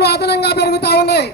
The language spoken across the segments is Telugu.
రేట్లు అదనంగా పెరుగుతా ఉన్నాయి.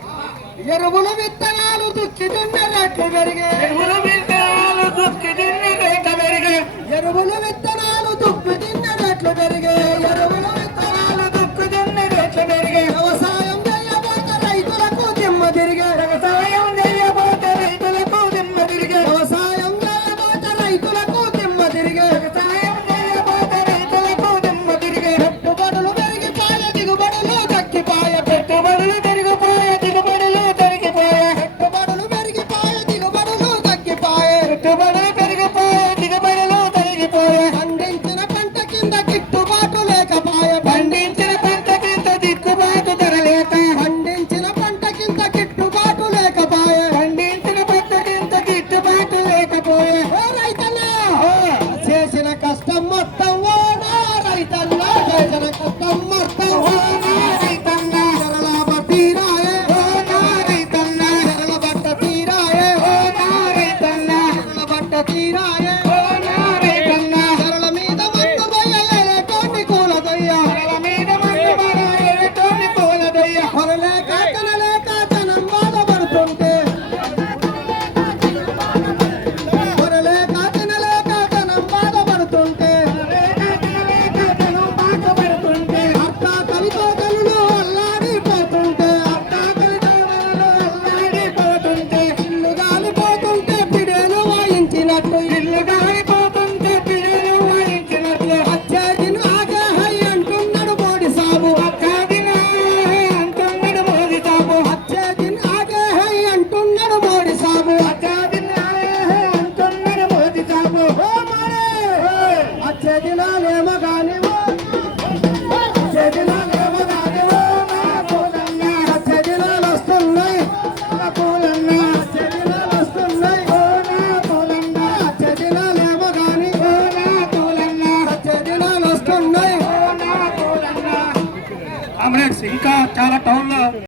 ఎరువులు విత్తనాలు దుక్కి దున్న రేట్లు పెరిగే, ఎరువులు విత్తనాలు దుక్కి దున్న రేట్లు పెరిగే, ఎరువులు విత్తనాలు దుక్కి దున్న రేట్లు పెరిగే, ఎరువులు విత్తనాలు దుక్కి దున్న రేట్లు పెరిగే. వ్యవసాయం చేయబోతే రైతులకు దిమ్మ తిరిగే, వ్యవసాయం చేయబోతే రైతులకు దిమ్మ తిరిగే, వ్యవసాయం చేయబోతే రైతులకు దిమ్మ తిరిగే, వ్యవసాయం చేయబోతే రైతులకు దిమ్మ తిరిగే. పెట్టుబడులు పెరిగిపాయ దిగుబడులు తగ్గిపాయ, పెట్టుబడులు పెరిగిపోయే దిగుబడులు తరిగిపోయే, పెట్టుబడులు పెరిగిపాయ దిగుబడులు తగ్గిపాయ. పెట్టుబడులు పెరిగిపోయే దిగుబడులు తరిగిపోయే. పండించిన పంట కింద గిట్టుబాటు లేకపాయ, పండించిన పంట కింద దిక్కుబాటు ధర లేక, పండించిన పంట కింద గిట్టుబాటు లేకపాయ. పండించిన పంట కింద గిట్టుబాటు లేకపోయే. ఓ రైతన్నా చేసిన కష్టం మొత్తం ఓ నా రైతన్నా, చేసిన కష్టం మొత్తం ఓ నా రైతన్నా. ఎరల బట్టీరాయే ఓ నా రైతన్నా, ఎరల బట్ట తీరాయే ఓ నా రైతన్నా, ఎరల బట్ట తీరాయే ఓ నా రైతన్నా. ఎరల మీద మన్ను బొయ్యలేటోని కూలదయ్యా, ఎరల మీద మన్ను బొయ్యలేటోని కూలదయ్యా. కొనలేక కనలేక జనం బాధపడుతుంటే, కొనలేక తినలేక జనం బాధపడుతుంటే, అట్టాకలితో కనులు అల్లాడిపోతుంటే, ఇల్లు గాలిపోతుంటే పిడేలు వాయించినట్టు, ఇల్లు గాలిపోతుంటే పిల్లలు వాయించినట్లు, అచ్చేదిన ఆగే హై అంటున్నాడు మోడి సాబు, అక్కాదిన అంటున్నాడు మోదీ సాబు, అచ్చేదిన ఆగే హై అంటున్నాడు మోడి సాబు. అక్కాదిన అంటున్నాడు మోదీ సాబు. ఓ మారే అచ్చే దినాలేమో గాని ఓ, అచ్చే దినాలేమో గాని ఓ నా పూలన్నా, అచ్చే దినాలు వస్తున్నాయి నా పూలన్నా, అచ్చే దినాలు వస్తున్నాయి ఓ నా పూలన్నా, అచ్చే దినాలేమో గాని ఓ నా పూలన్నా, అచ్చే దినాలు వస్తున్నాయి. ఓ నా పూలన్నా. కామ్రేడ్స్, ఇంకా చాలా టౌన్లో